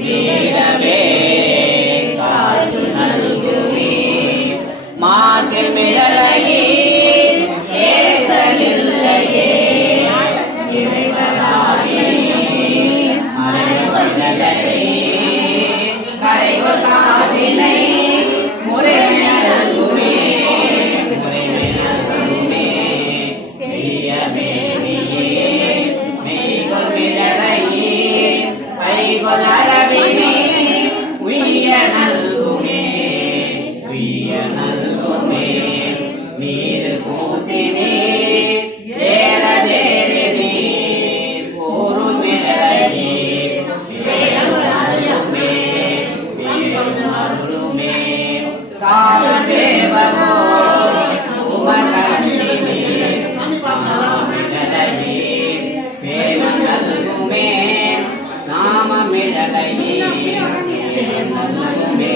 வீரவே காசு நல்குமே மாசில் மிடலையே ஏசலில்லையே இறைவனாயே மலைவர்களே கரைவர் காசினை முறைநல்குமே முறைநல்குமே செய்யமேனியே மெய்கொள் மிடலையே கைகொள் அரவினை உய்ய நல்குமே உய்ய நல்குமே நீரு பூசினே தேர தேரினே போரு மிடலையே நல்குமே நல்குமே காமதேவனோ உபகண்டினே மிடலையே சேவம் நல்குமே நாம மிடலையே நல்குமே